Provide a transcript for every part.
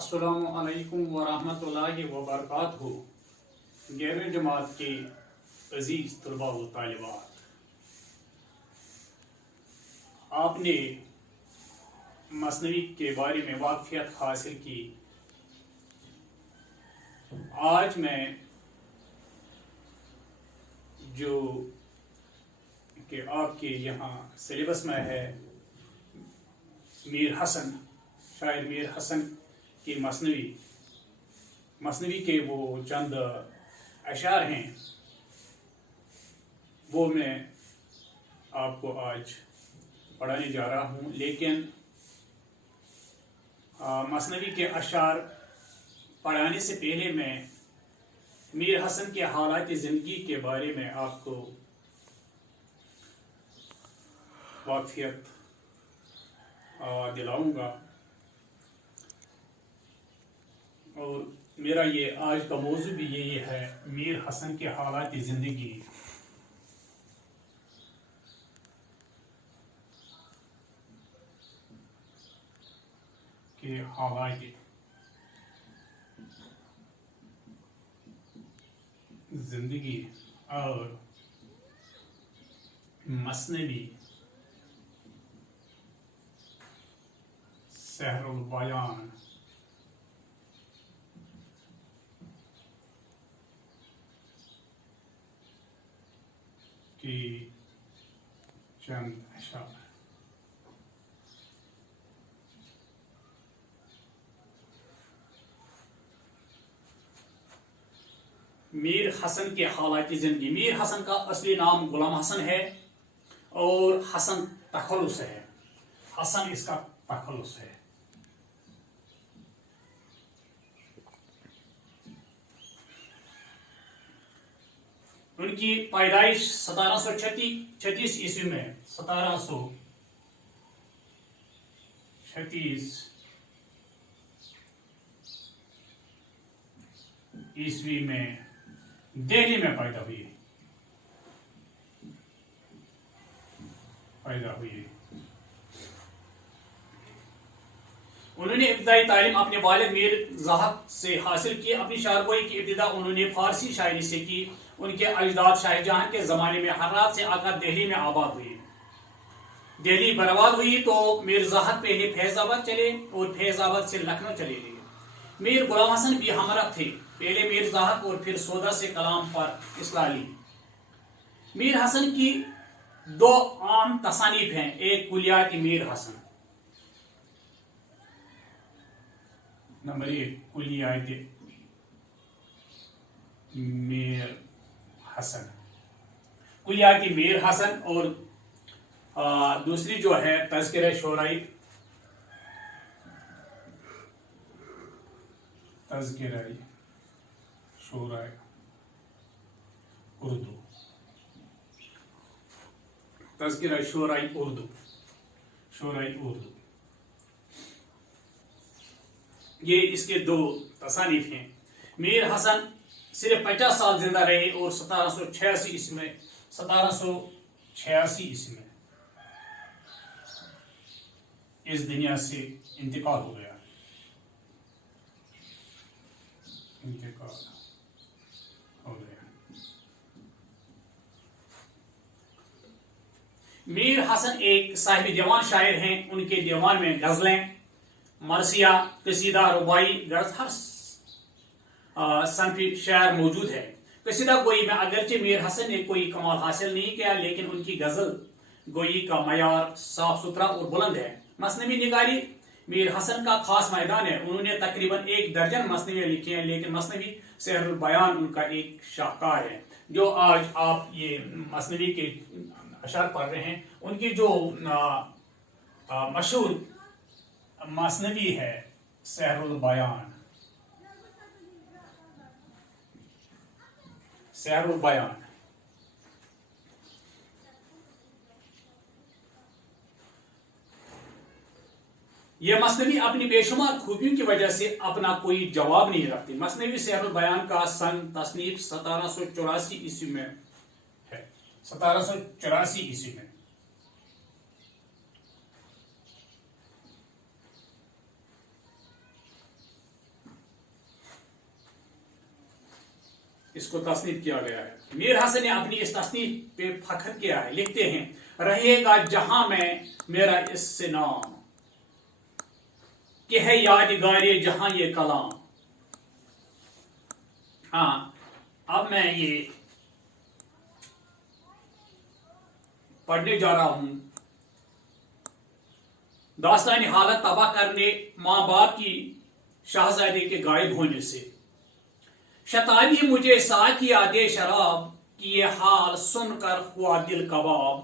अस्सलामु अलैकुम वरहमतुल्लाहि वबरकातुहू। 11वीं जमात के अजीज तलबा व तालिबात, आपने मसनवी के बारे में वाक़फ़ियत हासिल की। आज मैं जो कि आपके यहाँ सिलेबस में है, मीर हसन, शायर मीर हसन की मसनवी के वो चंद अशार हैं, वो मैं आपको आज पढ़ाने जा रहा हूँ। लेकिन मसनवी के अशार पढ़ाने से पहले मैं मीर हसन के हालात ज़िंदगी के बारे में आपको वाक़फ़ियत दिलाऊंगा। और मेरा ये आज का मौजू भी यही है, मीर हसन के हालात ज़िंदगी। के हालात ज़िंदगी और मसनवी सहरुल बयान की चंद अशार। मीर हसन के हालात ज़िंदगी। मीर हसन का असली नाम गुलाम हसन है और हसन तखल्लुस है। हसन इसका तखल्लुस है। उनकी पैदाइश 1736 ईस्वी में 1736 ईस्वी में दिल्ली में पैदा हुई। उन्होंने इब्तदाई तालीम अपने वालिद मीर ज़ाहक से हासिल की। अपनी शायरगोई की इब्तिदा उन्होंने फारसी शायरी से की। उनके अजदाद शाहजहां के ज़माने में हर्रात से आकर दिल्ली में आबाद हुई। दिल्ली बर्बाद हुई तो मीर ज़ाहक पहले फैज़ाबाद चले और फैज़ाबाद से लखनऊ चले गए। मीर गुलाम हसन भी हमरख थे, पहले मीर ज़ाहक और फिर सोदा से कलाम पर इस्लाह ली। मीर हसन की दो आम तसानीफ हैं, एक कुलियात मीर हसन, नंबर 1 कुलियात मीर हसन, कुलियात मीर हसन, और दूसरी जो है तज़किरा शोराई, तज़किरा शोराई उर्दू, तज़किरा शोराई उर्दू, ये इसके दो तसानीफ हैं। मीर हसन सिर्फ 50 साल जिंदा रहे और 1786 ईस्वी में इस दुनिया से इंतकाल हो गया। मीर हसन एक साहिब दीवान शायर हैं। उनके दीवान में गजलें, मरसिया, कसीदा, रुबाई, गर्ज हर सनफी शायर मौजूद है। कसीदा गोई में अगरचे मीर हसन ने कोई कमाल हासिल नहीं किया, लेकिन उनकी गजल गोई का मयार साफ सुथरा और बुलंद है। मसनवी निगारी मीर हसन का खास मैदान है। उन्होंने तकरीबन 1 दर्जन मसनवियाँ लिखी हैं, लेकिन मसनवी सहरुल बयान उनका एक शाहकार है। जो आज आप ये मसनवी के अशार पढ़ रहे हैं, उनकी जो मशहूर मसनवी है सहरुल बयान, यह मसनवी अपनी बेशुमार खूबियों की वजह से अपना कोई जवाब नहीं रखती। मसनवी सहरुल बयान का सन तसनीफ 1784 ईस्वी में है। 1784 ईस्वी में اس کو تصنیف کیا گیا ہے. میر حسن نے اپنی اس تصنیف پہ فخر کیا ہے. لکھتے ہیں رہے گا جہاں میں میرا اس سے نام کہ ہے یادگار جہاں یہ کلام. ہاں اب میں یہ پڑھنے جا رہا ہوں. داستانی حالت تباہ کرنے ماں باپ کی شہزادے کے غائب ہونے سے. شتابی مجھے ساقیا دے شراب کی یہ حال سن کر ہوا دل کباب.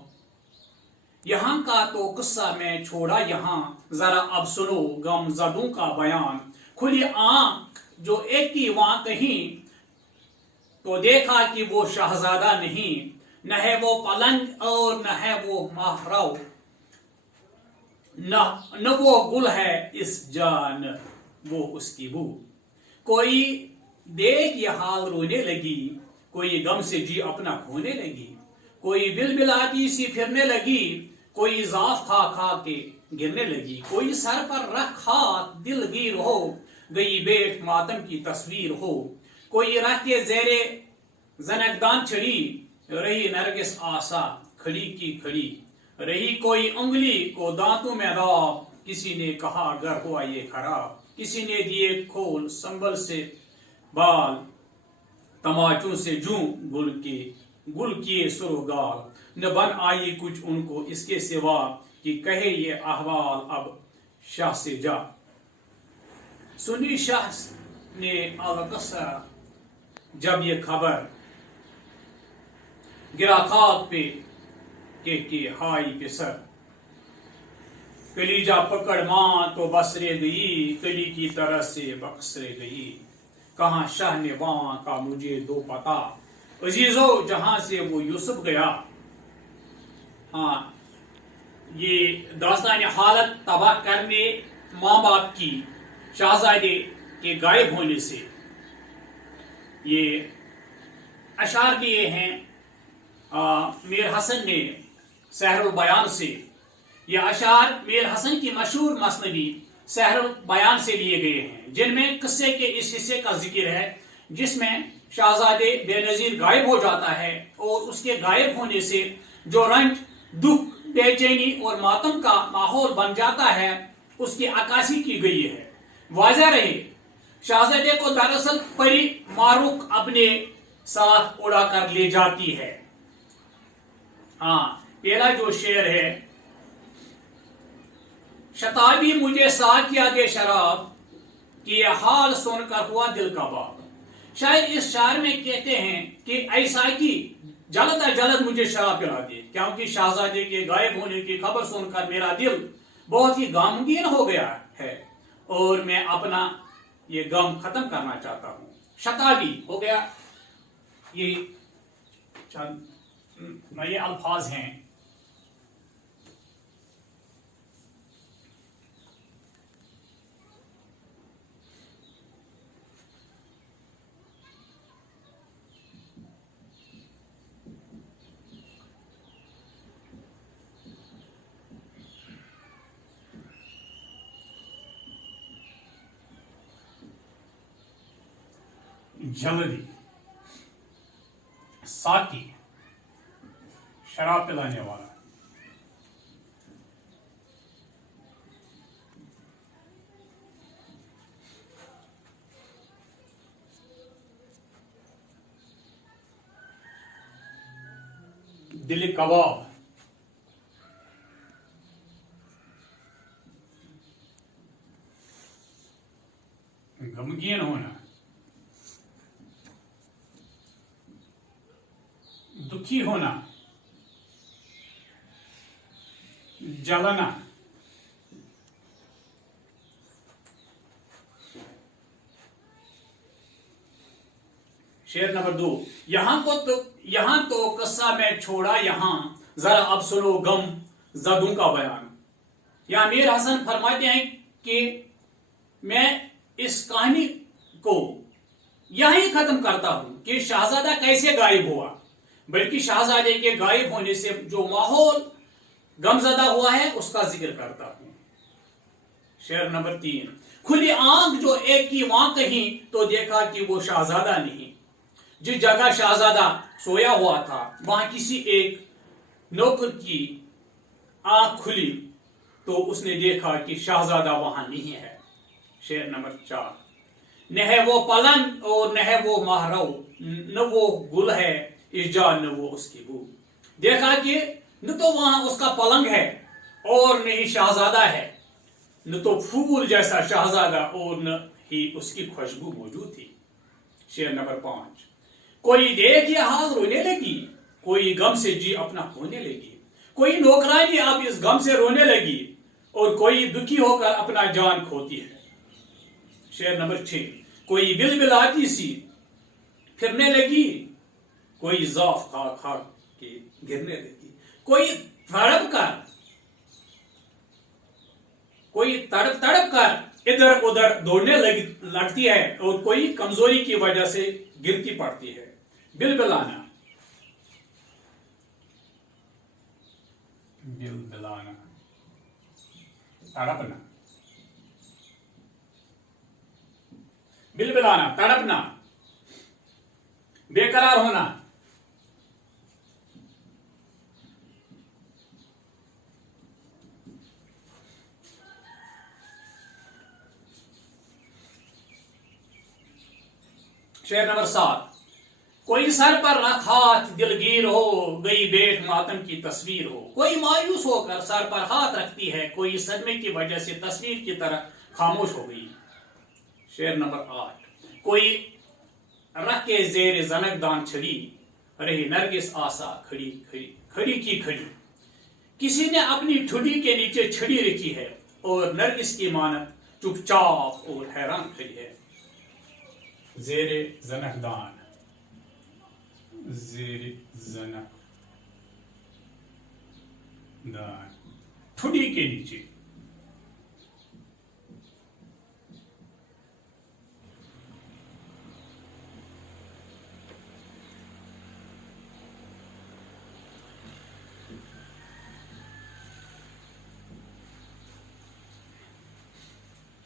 یہاں کا تو قصہ میں چھوڑا یہاں ذرا اب سنو غم زدوں کا بیان. کھلی آنکھ جو ایک کی وہاں کہیں تو دیکھا کہ وہ شہزادہ نہیں. نہ ہے وہ پلنگ اور نہ ہے وہ مہرو نہ وہ گل ہے اس جان وہ اس کی بو. کوئی دیکھ یہ حال رونے لگی کوئی غم سے جی اپنا کھونے لگی. کوئی بلبلاتی سی پھرنے لگی کوئی ضعف کھا کھا کے گرنے لگی. کوئی سر پر رکھ ہاتھ دل گیر ہو گئی بیٹھ ماتم کی تصویر ہو. کوئی رہ کے زیر زنکدان چڑھی رہی نرگس آسا کھڑی کی کھڑی رہی. کوئی انگلی کو دانتوں میں داب کسی نے کہا گر ہوا یہ خراب. کسی نے دیے کھول سنبل سے بال تماچوں سے جوں گل کیے سروگال. نہ بن آئی کچھ ان کو اس کے سوا کہ کہے یہ احوال اب شاہ سے جا. سنی شاہ نے القصہ جب یہ خبر گرا خاک پہ کہ ہائی پہ سر. کلیجا پکڑ ماں تو بسرے گئی کلی کی طرح سے بکسرے گئی. کہاں شاہ نے وہاں کا مجھے دو پتا عزیزو جہاں سے وہ یوسف گیا. ہاں یہ داستان حالت تباہ کرنے ماں باپ کی شہزادے کے غائب ہونے سے. یہ اشعار کیے ہیں میر حسن نے سحر البیان سے. یہ اشعار میر حسن کی مشہور مثنوی سحر البیان سے لیے گئے ہیں جن میں قصے کے اس حصے کا ذکر ہے جس میں شہزادے بے نظیر غائب ہو جاتا ہے اور اس کے غائب ہونے سے جو رنج دکھ بے چینی اور ماتم کا ماحول بن جاتا ہے اس کی عکاسی کی گئی ہے. واضح رہے شہزادے کو دراصل پری ماروک اپنے ساتھ اڑا کر لے جاتی ہے. ہاں پہلا جو شعر ہے شتابی مجھے ساقیا دے شراب کہ یہ حال سن کر ہوا دل کا باب. شاید اس شعر میں کہتے ہیں کہ اے ساقی جلد از جلد مجھے شراب پلا دے کیونکہ شہزادے کے غائب ہونے کی خبر سن کر میرا دل بہت ہی غمگین ہو گیا ہے اور میں اپنا یہ غم ختم کرنا چاہتا ہوں. شتابی ہو گیا یہ چند نئے الفاظ ہیں. جلدی ساقی شراب پلانے والا. دل کباب غمگین ہونا دکھی ہونا جلنا. شعر نمبر 2 یہاں تو قصہ میں چھوڑا یہاں ذرا اب سنو غم زدوں کا بیان. یہاں میر حسن فرماتے ہیں کہ میں اس کہانی کو یہیں ختم کرتا ہوں کہ شہزادہ کیسے غائب ہوا بلکہ شہزادے کے غائب ہونے سے جو ماحول غمزدہ ہوا ہے اس کا ذکر کرتا ہوں. شعر نمبر 3 کھلی آنکھ جو ایک کی وہاں کہیں تو دیکھا کہ وہ شہزادہ نہیں. जिस जगह शहजादा सोया हुआ था वहां किसी एक नौकर की आंख खुली तो उसने देखा कि शहजादा वहां नहीं है। शेर नंबर 4, न है वो पलंग और न है वो महरव, न वो गुल है इजा न वो उसकी बू। देखा कि न तो वहां उसका पलंग है और न ही शहजादा है, न तो फूल जैसा शहजादा और न ही उसकी खुशबू मौजूद थी। शेर नंबर 5, कोई देख ये हाल रोने लगी, कोई गम से जी अपना खोने लगी, कोई नौकरानी अब इस गम से रोने लगी और कोई दुखी होकर अपना जान खोती है। शेर नंबर 6, कोई बिलबिलाती सी फिरने लगी, कोई ज़ौफ खा खा के गिरने लगी, कोई तड़प तड़प कर इधर उधर दौड़ने लगती है और कोई कमजोरी की वजह से गिरती पड़ती है। बिलबिलाना, बिलबिलाना, तड़पना, बिलबिलाना, तड़पना, बेकरार होना। शेर नंबर 7, कोई सर पर रख हाथ दिलगीर हो, गई बेट मातम की तस्वीर हो, कोई मायूस होकर सर पर हाथ रखती है, कोई सदमे की वजह से तस्वीर की तरह खामोश हो गई। शेर नंबर 8, कोई रख के जेर जनकदान छड़ी, रही नरगिस आसा खड़ी खड़ी खड़ी की खड़ी, किसी ने अपनी ठुडी के नीचे छड़ी रखी है और नरगिस की मानत चुपचाप और हैरान खड़ी है। जेरे जनकदान, जेरे जनकदान, ठुडी के नीचे।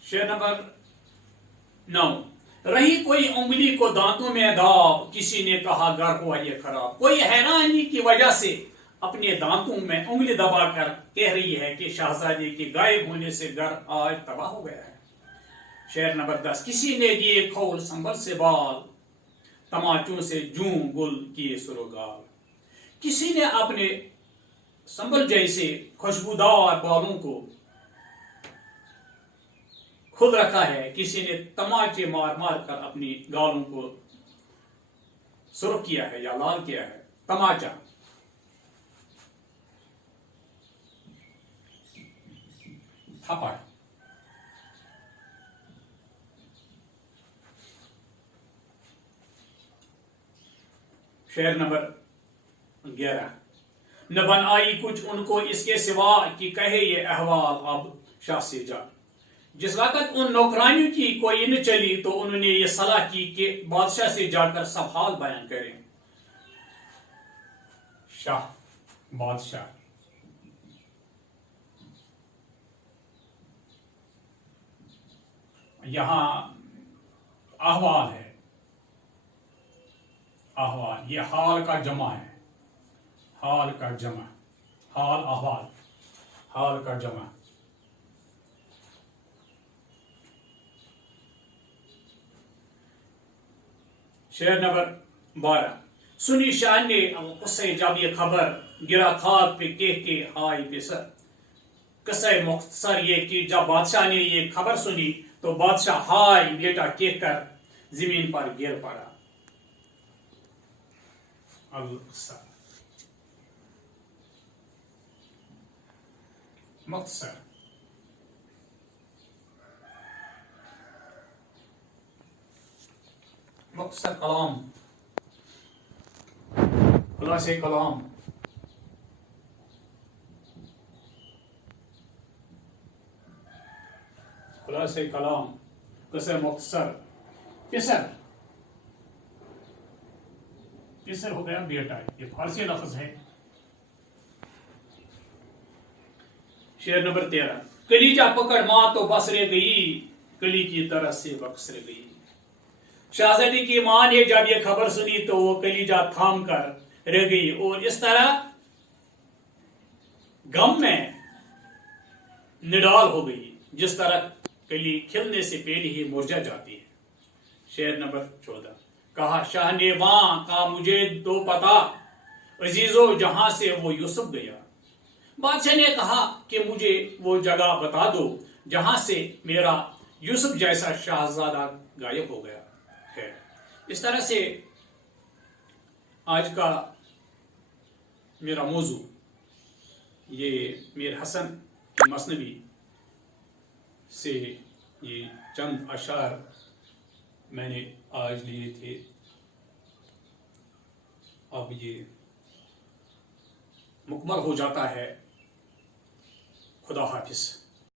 शेर नंबर 9, रही कोई उंगली को दांतों में दाब, किसी ने कहा घर हुआ ये खराब, कोई हैरानी की वजह से अपने दांतों में उंगली दबाकर कह रही है कि शहजादे के गायब होने से घर आज तबाह हो गया है। शेर नंबर 10, किसी ने दिए खोल संभल से बाल, तमाचों से जूं गुल किए सुरोगाल, किसी ने अपने संभल जैसे खुशबूदार बालों को खुद रखा है, किसी ने तमाचे मार मार कर अपनी गालों को सुर्ख किया है या लाल किया है। तमाचा, थप्पड़। शेर नंबर 11, न बन आई कुछ उनको इसके सिवा कि कहे ये अहवाल अब शाह से जा, जिस वक्त उन नौकरानियों की कोई न चली तो उन्होंने ये सलाह की कि बादशाह से जाकर सब हाल बयान करें। शाह, बादशाह। यहां अहवाल है, अहवाल ये हाल का जमा है, हाल का जमा, हाल अहवाल, हाल का जमा। शेर नंबर 12, सुनी शाह ने उससे जब ये खबर, गिरा खाक पे के हाय बेसर। किस्सा मुख्तसर ये कि जब बादशाह ने ये खबर सुनी तो बादशाह हाय बेटा कह कर जमीन पर गिर पड़ा। मुख्तसर, मुख्तसर कलाम, खुलासे कलाम। खुलासे कलाम, किस्सा मुख्तसर, किसर, किसर हो गया बेटा, ये फारसी लफ्ज है। शेर नंबर 13, कलीजा पकड़ मां तो बसरे गई, कली की तरह से बक्सरे गई। शहजादी की मां ने जब ये खबर सुनी तो वो कलीजा थाम कर रह गई और इस तरह गम में निडाल हो गई जिस तरह कली खिलने से पहले ही मुरझा जाती है। शेर नंबर 14। कहा शाह ने वहां का मुझे तो पता, अजीजो जहां से वो यूसुफ गया। बादशाह ने कहा कि मुझे वो जगह बता दो जहां से मेरा यूसुफ जैसा शहजादा गायब हो गया है। इस तरह से आज का मेरा मौजू ये मीर हसन की मसनवी से ये चंद अशार मैंने आज लिए थे। अब ये मुकम्मल हो जाता है। खुदा हाफिज।